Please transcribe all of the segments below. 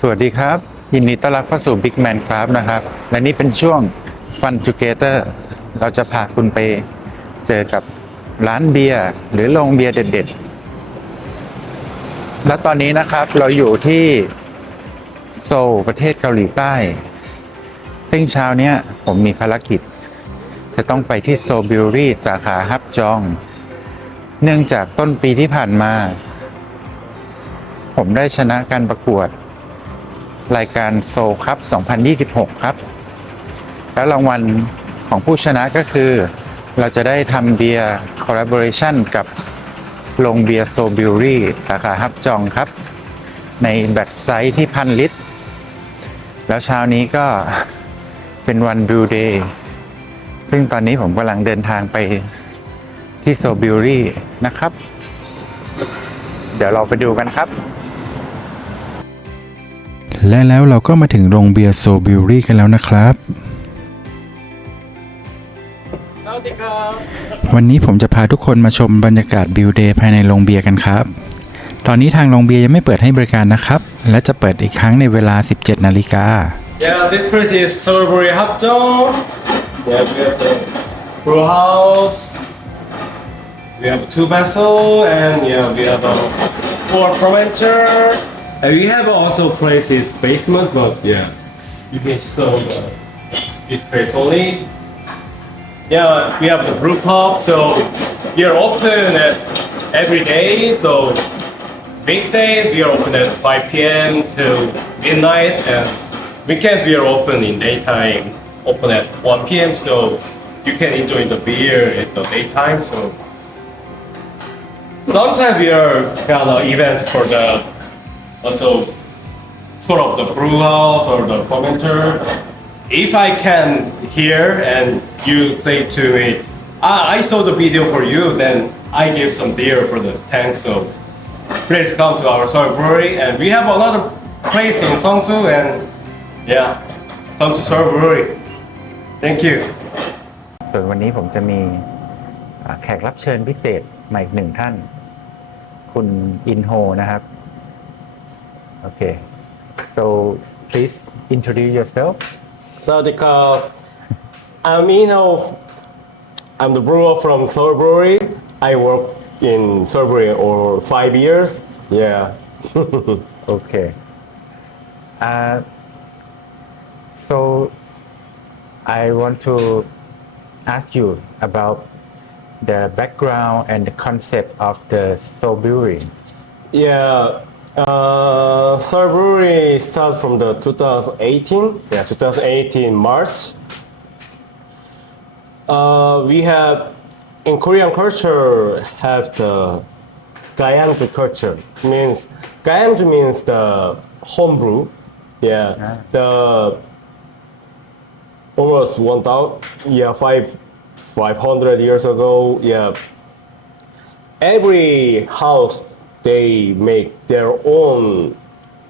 สวัสดีครับยินดีต้อนรับเข้าสู่ Big Man Craft นะครับและนี่เป็นช่วง Fun Together เราจะพาคุณไปเจอกับร้านเบียร์หรือโรงเบียร์เด็ดๆและตอนนี้นะครับเราอยู่ที่โซลประเทศเกาหลีใต้ซึ่งเช้าเนี้ยผมมีภารกิจจะต้องไปที่โซลบิวรี่สาขาฮับจองเนื่องจากต้นปีที่ผ่านมาผมได้ชนะการประกวดรายการโซลคัพ 2026 ครับและรางวัลของผู้ชนะก็คือเราจะได้ทำเบียร์ Collaboration กับโรงเบียร์โซลบิวรี่สาขาฮับจองครับในแบตไซส์ที่1,000 ลิตรแล้วเช้านี้ก็เป็นวันบรูเดย์ซึ่งตอนนี้ผมกำลังเดินทางไปที่โซลบิวรี่นะครับเดี๋ยวเราไปดูกันครับและแล้วเราก็มาถึงโรงเบียร์โซลบิวรี่กันแล้วนะครับวันนี้ผมจะพาทุกคนมาชมบรรยากาศบิวเดย์ภายในโรงเบียร์กันครับตอนนี้ทางโรงเบียร์ยังไม่เปิดให้บริการนะครับและจะเปิดอีกครั้งในเวลา 17 นาฬิกา Yeah, this place is Seoul Brewery Hapjeong. Yeah, we have the brew house. We have 2 vessels and yeah, we have 4 fermenter. And we have also places basement, but yeah, you can show this place only. Yeah, we have the brew pub, so we are open at every day. So weekdays we are open at 5 p.m. till midnight, and weekends we are open in daytime, open at 1 p.m. So you can enjoy the beer at the daytime. So sometimes we are kind of event for the also tour of the brew house or the fermenter. If I can hear and you say to me, I saw the video for you, then I give some beer for the tank. So please come to our Seoul Brewery, and we have another place in Seongsu, and yeah, come to Seoul Brewery. Thank you. ส่วนวันนี้ผมจะมีแขกรับเชิญพิเศษมาอีก1 ท่านคุณอินโฮนะครับโอเค so please introduce yourself. Sawadika, I'm Ino. I'm the brewer from Seoul Brewery. I work in Seoul Brewery over 5 years. Yeah. Okay. So I want to ask you about the background and the concept of the Seoul Brewery. Yeah. Seoul Brewery started from the 2018. Yeah, 2018 March. We have in Korean culture have the Gayangju culture. Means Gayangju means the homebrew. Yeah, the almost 1,000, yeah, 500 years ago. Yeah, every house they make their own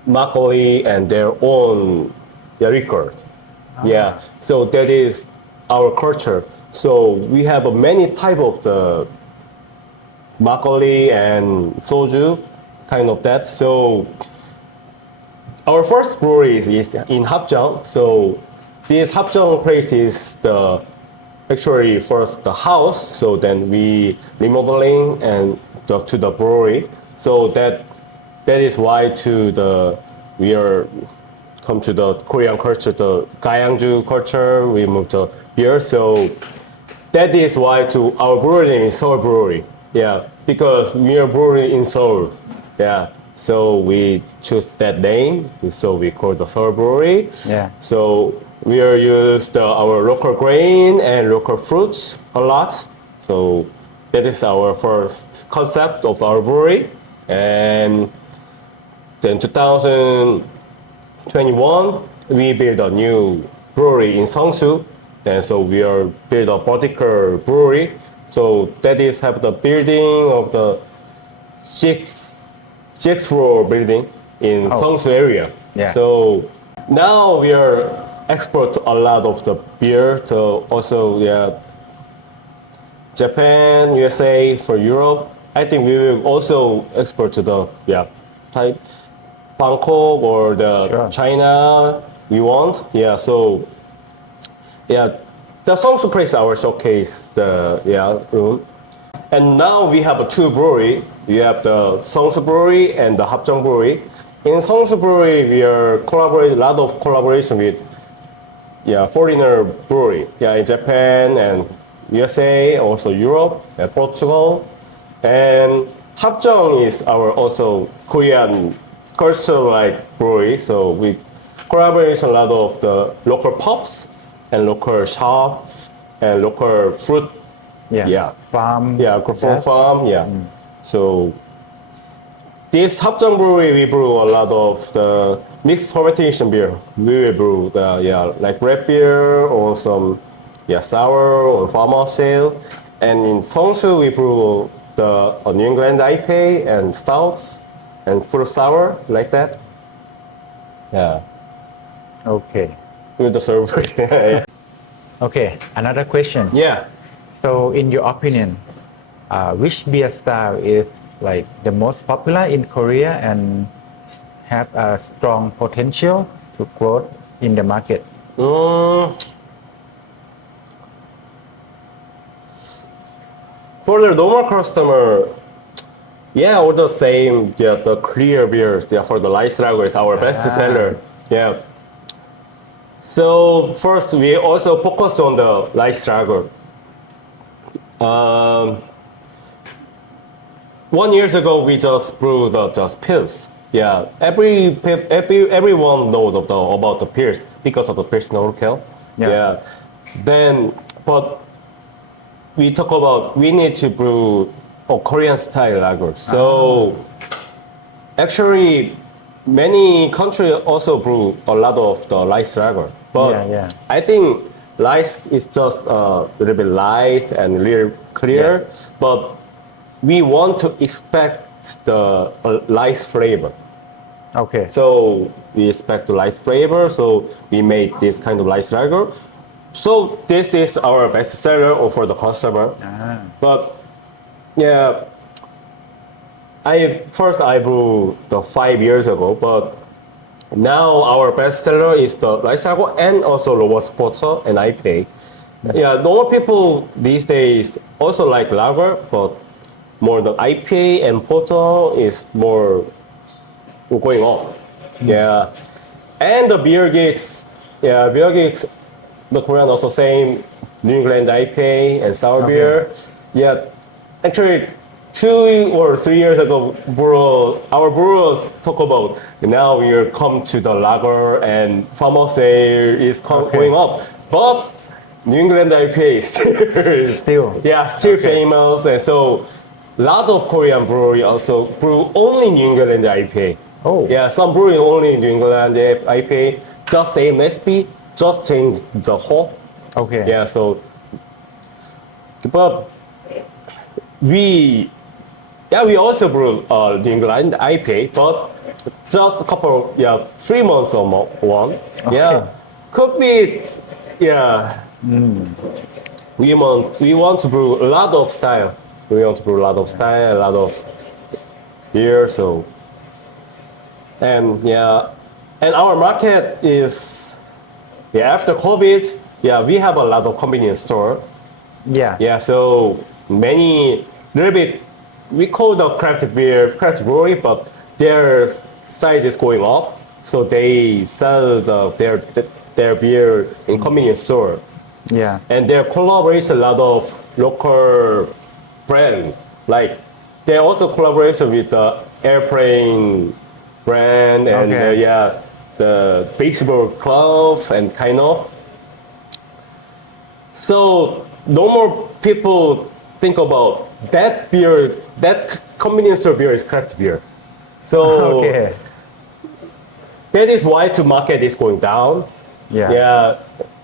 makgeolli and their own record. Yeah, so that is our culture. So we have many type of the makgeolli and soju, kind of that. So our first brewery is in Hapjeong. So this Hapjeong place is the actually first the house. So then we remodeling and to the brewery. So that is why we are come to the Korean culture, the Gayangju culture. We moved to here. So that is why to our brewery name is Seoul Brewery. Yeah, because we are brewery in Seoul. Yeah. So we choose that name, so we call the Seoul Brewery. Yeah. So we are used our local grain and local fruits a lot. So that is our first concept of our brewery. And then 2021, we built a new brewery in Seongsu. And so we are build a vertical brewery. So that is have the building of the sixth floor building in Seongsu area. Yeah. So now we are export a lot of the beer to also Japan, USA, for Europe. I think we will also export to the Bangkok or the Sure. China you want. Yeah, so yeah, the Seongsu place our showcase the room. And now we have two brewery. We have the Seongsu Brewery and the Hapjeong Brewery. In Seongsu Brewery, we are collaborate a lot of collaboration with foreigner brewery. Yeah, in Japan and USA, also Europe and Portugal. And Hapjeong is our also Korean culture like brewery. So we collaborate a lot of the local pubs and local shop and local fruit. Yeah. farm Yeah, from farm. Yeah. So this Hapjeong Brewery, we brew a lot of the mixed fermentation beer. We will brew the like red beer or some sour or farmhouse ale. And in Seongsu, we brew the New England IPA and stouts and fruit sour like that. Yeah, okay with the server. Yeah. okay another question Yeah. so in your opinion which beer style is like the most popular in Korea and have a strong potential to grow in the market? For the normal customer, all the same. Yeah, the clear beers. Yeah, for the light lager is our best seller. Yeah. So first, we also focus on the light lager. 1 year ago, we just brewed just pills. Yeah, everyone knows about the pills because of the personal care. Yeah. Then, but we talk about we need to brew a Korean style lager. So actually, many countries also brew a lot of the light lager. But Yeah. I think light is just a little bit light and a little clear. Yes. But we want to expect the light flavor. Okay. So we expect the light flavor. So we made this kind of light lager. So this is our best seller for the customer. But yeah, I brew the 5 years ago, but now our best seller is the light lager and also robust porter and IPA. Yeah, normal people these days also like lager, but more the IPA and porter is more going on. Yeah, and the beer gigs, the Korean also same New England IPA and sour beer. Yeah, actually 2 or 3 years ago, our brewers talk about now we come to the lager and farmhouse ale is going up, but New England IPA is still famous, and so a lot of Korean brewery also brew only New England IPA. Oh. Yeah, some brewery only New England IPA, just same recipe, just change the hop. Okay. Yeah, so, but we also brew New England IPA, but just a couple, 3 months or more, one. Okay. Yeah, could be, we want to brew a lot of style. We want to brew a lot of style, a lot of beer, so. And our market is, after COVID, we have a lot of convenience store. Yeah. So many, little bit, we call the craft brewery, but their size is going up. So they sell their beer in convenience store. Yeah. And they collaborate a lot of local brand. Like they also collaboration with the airplane brand and the baseball glove and kind of. So normal people think about that beer, that convenience store beer is craft beer. So that is why the market is going down. Yeah.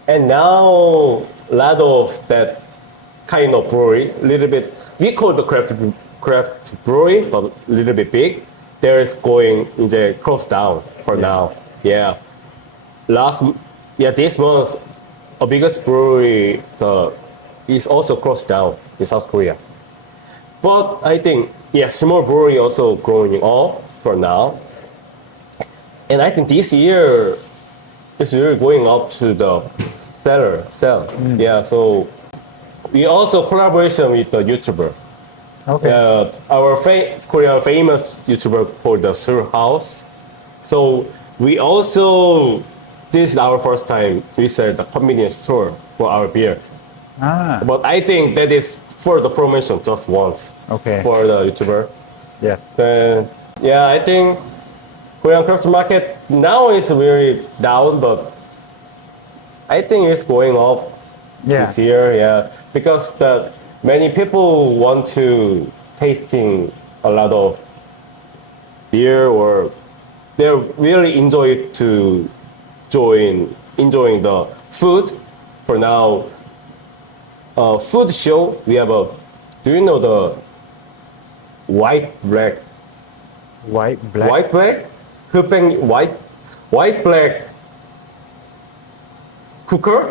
And now a lot of that kind of brewery, little bit, we call the craft brewery, but a little bit big. There is going 이제 close down for now. Yeah. This month, a biggest brewery is also closed down in South Korea. But I think small brewery also growing up for now. and I think this year it's really going up to the sell. Yeah, so we also collaboration with the YouTuber. Okay. Our Korean famous YouTuber called the Seoul House. So we also, this is our first time we sell the convenience store for our beer. But I think that is for the promotion just once. Okay. For the YouTuber. Yes. Then yeah, I think Korean craft market now is really down, but I think it's going up this year. Yeah, because the many people want to tasting a lot of beer, or they really enjoy to enjoying the food. For now, food show we have a. Do you know the white black? White black. White black? White black cooker.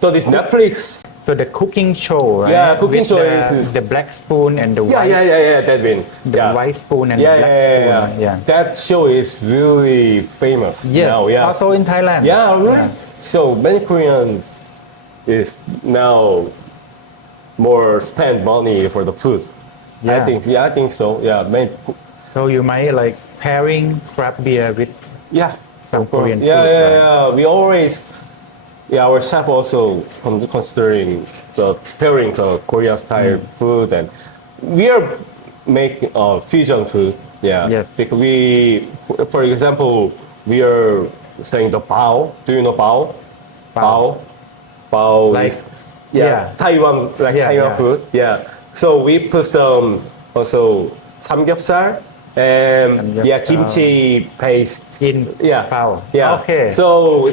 So this Netflix. So the cooking show, right? Yeah, cooking With show the, is the black spoon and the Yeah, white, that one. the white spoon and the black spoon. Yeah. That show is really famous Yes. now. Yes. Also in Thailand. Yeah, right. So many Koreans is now more spend money for the food. Yeah. I think so. Yeah, many. So you might like pairing craft beer with Yeah, some of course. Korean Yeah, food. yeah, right? yeah. We always, our chef also considering the pairing the Korean style food, and we are making fusion food. Yeah. Yes. Because we, for example, we are saying the bao. Do you know bao? Bao. Bao Like, is yeah. Taiwan, like Yeah, Taiwan yeah. food. Yeah. So we put some also samgyeopsal and Samgyeopsal. kimchi paste. In Yeah. bao. Yeah. Okay. So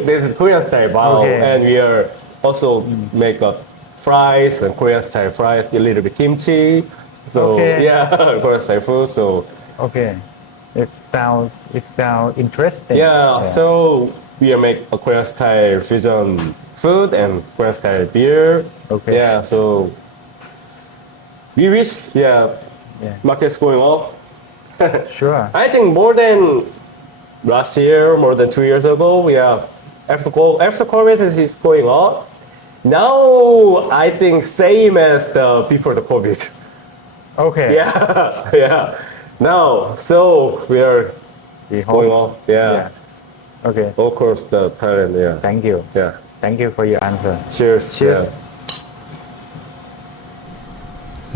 this is Korean style bao, Okay. and we are also make a fries and Korean style fries, a little bit kimchi. So Okay. yeah, Korean style food. So Okay. It sounds interesting. yeah, so we are make a Korean style fusion food and Korean style beer. Okay. Yeah, so we wish Yeah. market's going up. Sure. I think more than last year, more than 2 years ago. Yeah, after COVID is going up. Now I think same as the before the COVID. Okay. Yeah, yeah. Now so we are We going hope. up. Yeah. Yeah. Okay. Of course, the Thailand. Yeah. Thank you. Yeah. Thank you for your answer. Cheers. Cheers. Yeah.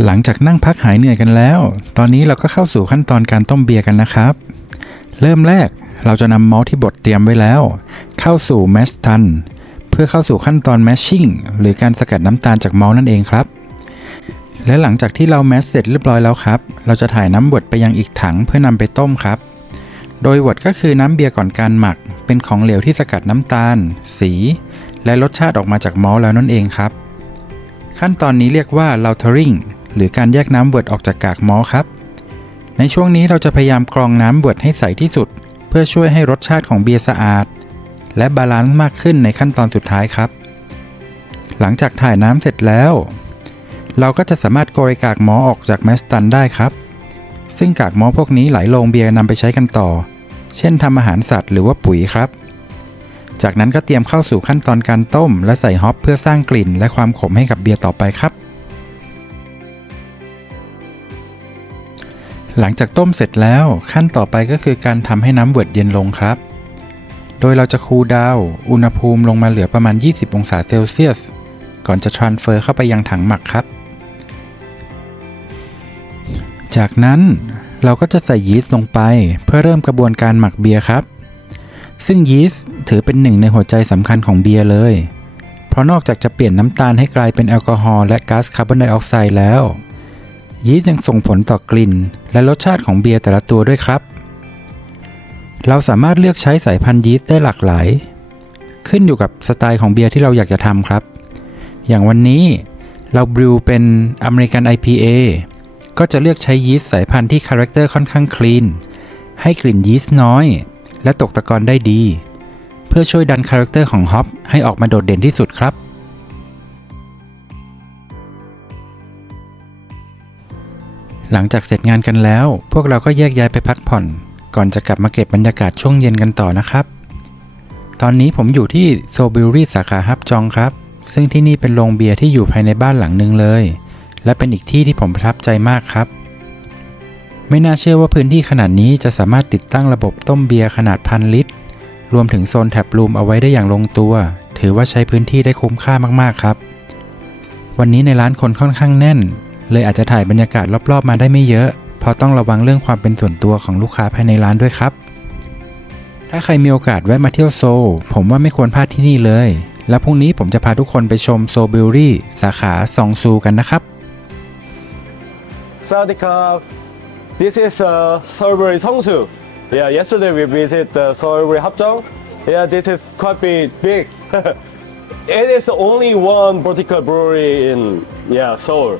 หลังจากนั่งพักหายเหนื่อยกันแล้ว ตอนนี้เราก็เข้าสู่ขั้นตอนการต้มเบียร์กันนะครับ เริ่มแรกเราจะนำมอลต์ที่บดเตรียมไว้แล้ว เข้าสู่แมชทันเพื่อเข้าสู่ขั้นตอนแมชชิ่งหรือการสกัดน้ำตาลจากมอลต์นั่นเองครับ และหลังจากที่เราแมชเสร็จเรียบร้อยแล้วครับ เราจะถ่ายน้ำบดไปยังอีกถังเพื่อนำไปต้มครับ โดยบดก็คือน้ำเบียร์ก่อนการหมักเป็นของเหลวที่สกัดน้ำตาล สี และรสชาติออกมาจากมอลต์แล้วนั่นเองครับ ขั้นตอนนี้เรียกว่า lautering หรือการแยกน้ำบดออกจากกากมอลต์ครับ ในช่วงนี้เราจะพยายามกรองน้ำบดให้ใสที่สุด เพื่อช่วยให้รสชาติของเบียร์สะอาด และบาลานซ์มากขึ้นในขั้นตอนสุดท้ายครับ หลังจากถ่ายน้ำเสร็จแล้ว เราก็จะสามารถโกยกากมอลต์ออกจากแมสตันได้ครับ ซึ่งกากมอลต์พวกนี้หลายโรงเบียร์นำไปใช้กันต่อ เช่นทำอาหารสัตว์หรือว่าปุ๋ยครับ จากนั้นก็เตรียมเข้าสู่ขั้นตอนการต้มและใส่ฮอปเพื่อสร้างกลิ่นและความขมให้กับเบียร์ต่อไปครับ หลังจากต้มเสร็จแล้วขั้นต่อไปก็คือการทำให้น้ำเวิร์ดเย็นลงครับ โดยเราจะคูลดาวน์อุณหภูมิลงมาเหลือประมาณ 20 องศาเซลเซียส ก่อนจะทรานสเฟอร์เข้าไปยังถังหมักครับ จากนั้นเราก็จะใส่ยีสต์ลงไปเพื่อเริ่มกระบวนการหมักเบียร์ครับ ซึ่งยีสต์ถือเป็นหนึ่งในหัวใจสำคัญของเบียร์เลย เพราะนอกจากจะเปลี่ยนน้ำตาลให้กลายเป็นแอลกอฮอล์และก๊าซคาร์บอนไดออกไซด์แล้วยีสต์ยังส่งผลต่อกลิ่นและรสชาติของเบียร์แต่ละตัวด้วยครับ เราสามารถเลือกใช้สายพันธุ์ยีสต์ได้หลากหลายขึ้นอยู่กับสไตล์ของเบียร์ที่เราอยากจะทำครับอย่างวันนี้เราบริวเป็นอเมริกัน IPA ก็จะเลือกใช้ยีสต์สายพันธุ์ที่คาแรคเตอร์ค่อนข้างคลีนให้กลิ่นยีสต์น้อยและตกตะกอนได้ดีเพื่อช่วยดันคาแรคเตอร์ของฮอปให้ออกมาโดดเด่นที่สุดครับหลังจากเสร็จงานกันแล้วพวกเราก็แยกย้ายไปพักผ่อน ก่อนจะกลับมาเก็บบรรยากาศช่วงเย็นกันต่อนะครับตอนนี้ผมอยู่ที่ Seoul Brewery สาขาฮับจองครับซึ่งที่นี่เป็นโรงเบียร์ที่อยู่ภายในบ้านหลังนึงเลยและเป็นอีกที่ที่ผมประทับใจมากครับไม่น่าเชื่อว่าพื้นที่ขนาดนี้จะสามารถติดตั้งระบบต้มเบียร์ขนาด1,000 ลิตรรวมถึงโซนแท็บรูมเอาไว้ได้อย่างลงตัวถือว่าใช้พื้นที่ได้คุ้มค่ามากๆครับวันนี้ในร้านคนค่อนข้างแน่นเลยอาจจะถ่ายบรรยากาศรอบๆมาได้ไม่เยอะเพราะต้องระวังเรื่องความเป็นส่วนตัวของลูกค้าภายในร้านด้วยครับถ้าใครมีโอกาสแวะมาเที่ยวโซลผมว่าไม่ควรพลาดที่นี่เลยและพรุ่งนี้ผมจะพาทุกคนไปชมโซลบิวรี่สาขาซองซูกันนะครับ Sawadee krab. This is Seoul Brewery Songsu. Yeah, yesterday we visit Seoul Brewery Hapjeong. Yeah, this is quite big. It is only one vertical brewery in Seoul.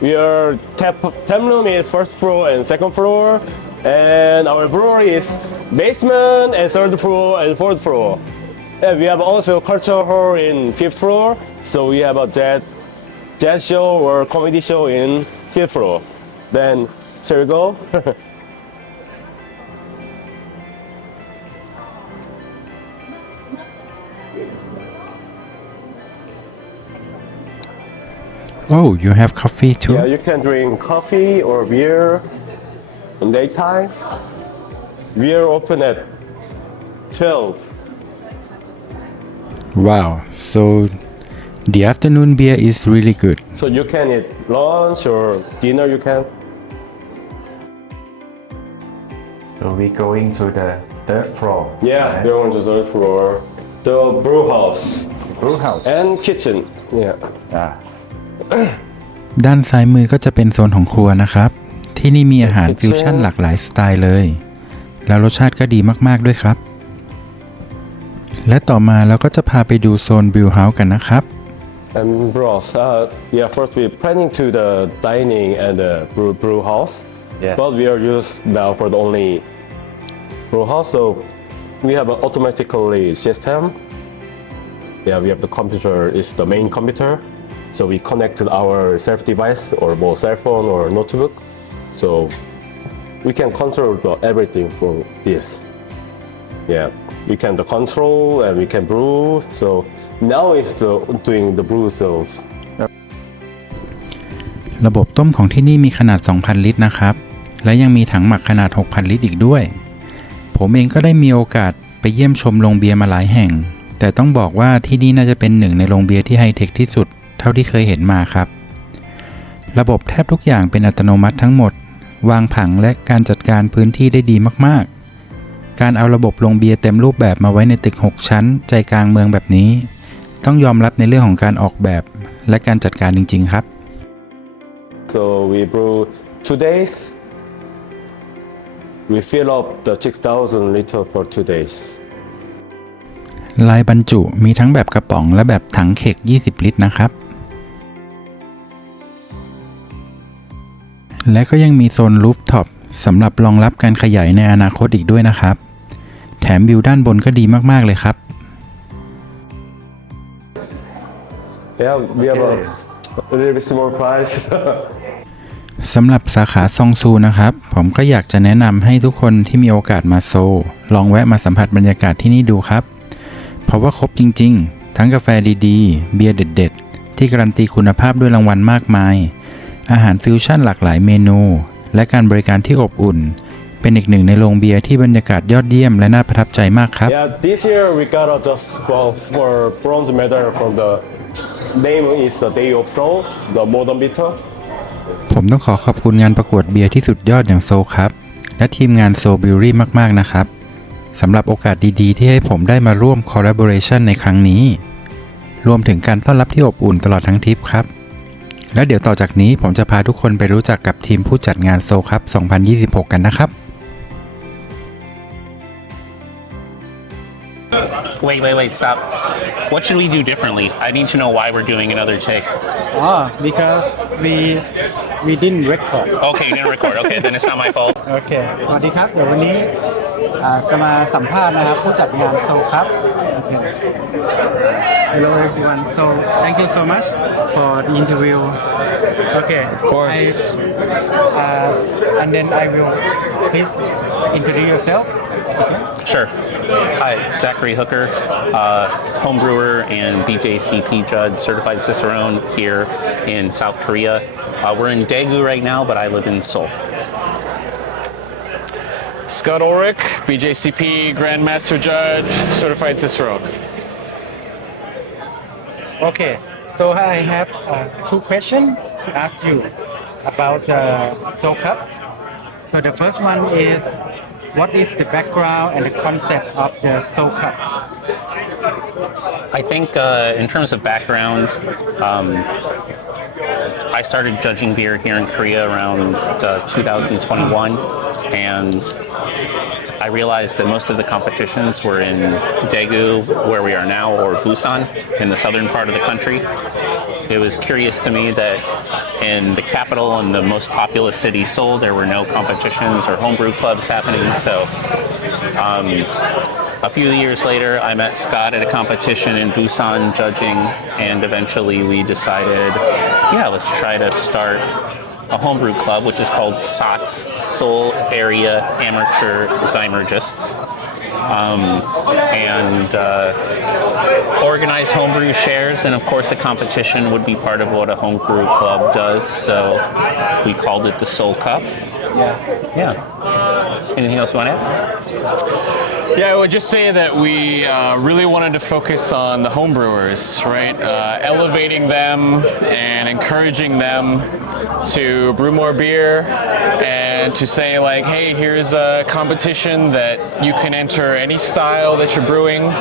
Your tap room is first floor and second floor, and our brewery is basement and third floor and fourth floor. And we have also cultural hall in fifth floor, so we have a jazz show or comedy show in fifth floor. Then, shall we go? Oh, you have coffee too? Yeah, you can drink coffee or beer in daytime. We are open at 12. Wow, so the afternoon beer is really good. So you can eat lunch or dinner you can. So we going to the third floor Yeah, we're on the third floor. The brew house brew house and kitchen. Yeah. อ่า ด้านซ้ายมือก็จะเป็นโซนของครัวนะครับที่นี่มีอาหารฟิวชั่นหลากหลายสไตล์เลยแล้วรสชาติก็ดีมากๆด้วยครับและต่อมาเราก็จะพาไปดูโซนบิวเฮาส์กันนะครับ And brew house. Yeah, first we're planning to the dining and the brew house. Yes. But we are used now for the only brew house. So we have an automatically system. Yeah, we have the computer is the main computer. So we connected our self device or more cell phone or notebook. So we can control everything from this. Yeah, we can the control and we can brew. So now it's doing the brew. So ระบบต้มของที่นี่มีขนาด 2,000 ลิตรนะครับและยังมีถังหมักขนาด 6,000 ลิตรอีกด้วยผมเองก็ได้มีโอกาสไปเยี่ยมชมโรงเบียร์มาหลายแห่งแต่ต้องบอกว่าที่นี่น่าจะเป็นหนึ่งในโรงเบียร์ที่ไฮเทคที่สุดเท่าที่เคยเห็นมาครับระบบแทบทุกอย่างเป็นอัตโนมัติทั้งหมดวางผังและการจัดการพื้นที่ได้ดีมากๆการเอาระบบโรงเบียร์เต็มรูปแบบมาไว้ในตึก6ชั้นใจกลางเมืองแบบนี้ต้องยอมรับในเรื่องของการออกแบบและการจัดการจริงๆครับ So we brew 2 days. We fill up the 6,000 liter for 2 days. ลายบรรจุมีทั้งแบบกระป๋องและแบบถังเข็ก20 ลิตรนะครับและก็ยังมีโซนรูฟท็อปสำหรับรองรับการขยายในอนาคตอีกด้วยนะครับแถมวิวด้านบนก็ดีมากๆเลยครับ Yeah, we have a little bit small price. สำหรับสาขาซองซูนะครับผมก็อยากจะแนะนำให้ทุกคนที่มีโอกาสมาโซลลองแวะมาสัมผัสบรรยากาศที่นี่ดูครับเพราะว่าครบจริงๆทั้งกาแฟดีๆเบียร์เด็ดๆที่การันตีคุณภาพด้วยรางวัลมากมายอาหารฟิวชั่นหลากหลายเมนูและการบริการที่อบอุ่นเป็นอีกหนึ่งในโรงเบียร์ที่บรรยากาศยอดเยี่ยมและน่าประทับใจมากครับ Yeah, this year we got just for bronze medal from the name is the Day of Seoul, the modern bitter. ผมต้องขอบคุณงานประกวดเบียร์ที่สุดยอดอย่างโซลครับและทีมงานโซลบิวรี่มากๆนะครับสำหรับโอกาสดีๆที่ให้ผมได้มาร่วม Collaboration ในครั้งนี้รวมถึงการต้อนรับที่อบอุ่นตลอดทั้งทริปครับแล้วเดี๋ยวต่อจากนี้ผมจะพาทุกคนไปรู้จักกับทีมผู้จัดงานโซลคัพ 2026 กันนะครับ Wait, stop. What should we do differently? I need to know why we're doing another take. Because we didn't record. Okay, you didn't record. Okay, then it's not my fault. โอเคสวัสดีครับเดี๋ยววันนี้ จะมาสัมภาษณ์นะครับผู้จัดงานโซครับ Hello everyone so thank you so much for the interview okay of course. and then I will please introduce yourself okay. Sure. Hi, Zachary Hooker, home brewer and BJCP judge, certified Cicerone here in South Korea. We're in Daegu right now, but I live in Seoul. Scott Ulrich, BJCP Grandmaster Judge, Certified Cicerone. Okay, so I have two questions to ask you about the Seoul Cup. So the first one is, what is the background and the concept of the Seoul Cup? I think in terms of background, I started judging beer here in Korea around 2021, and I realized that most of the competitions were in Daegu, where we are now, or Busan, in the southern part of the country. It was curious to me that in the capital and the most populous city, Seoul, there were no competitions or homebrew clubs happening. So a few years later, I met Scott at a competition in Busan judging, and eventually we decided, yeah, let's try to start a homebrew club, which is called SOTS, Seoul Area Amateur Zymurgists, and organize homebrew shares, and of course a competition would be part of what a homebrew club does, so we called it the Seoul Cup. Yeah. Anything else you want to add? Yeah, I would just say that we really wanted to focus on the homebrewers, right? Elevating them and encouraging them to brew more beer and to say like, hey, here's a competition that you can enter any style that you're brewing.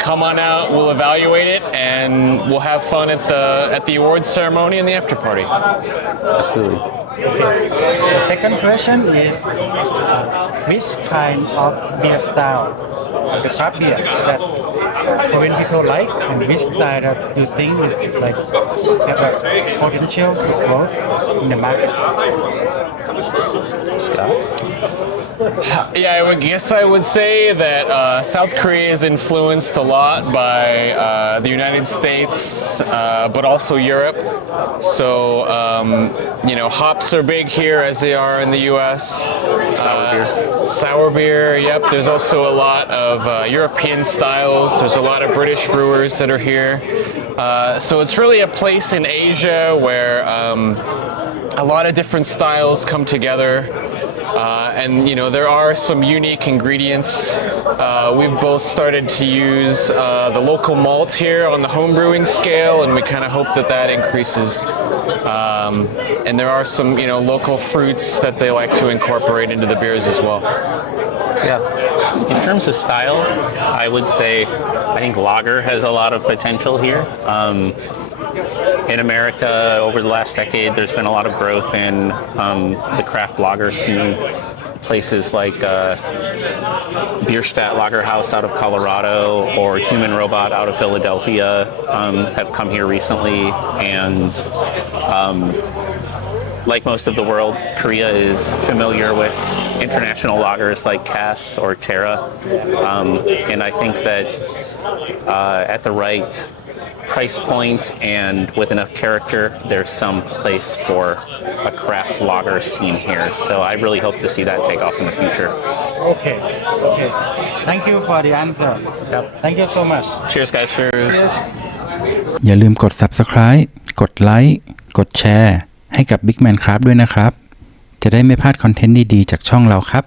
Come on out, we'll evaluate it, and we'll have fun at the awards ceremony and the after party. Absolutely. The second question is, which kind of beer style, the craft beer that Korean people like, and which style that you think is like have a potential to grow in the market? Scott? Yeah, I would say that South Korea is influenced a lot by the United States, but also Europe. So, hops are big here as they are in the U.S. Sour beer. Sour beer, yep. There's also a lot of European styles. There's a lot of British brewers that are here. So it's really a place in Asia where a lot of different styles come together. And there are some unique ingredients. We've both started to use the local malt here on the home brewing scale, and we kind of hope that increases. And there are some local fruits that they like to incorporate into the beers as well. Yeah. In terms of style, I would say I think lager has a lot of potential here. In America, over the last decade, there's been a lot of growth in the craft lager scene. Places like Bierstadt Lager House out of Colorado or Human Robot out of Philadelphia have come here recently, and like most of the world, Korea is familiar with international lagers like Cass or Terra, and I think that at the right price point and with enough character, there's some place for a craft lager scene here. So I really hope to see that take off in the future. Okay. Thank you for the answer. Thank you so much. Cheers, guys.อย่าลืมกด Subscribe กดไลค์กดแชร์ให้กับ Big Man Craft ด้วยนะครับ จะได้ไม่พลาดคอนเทนต์ดีๆจากช่องเราครับ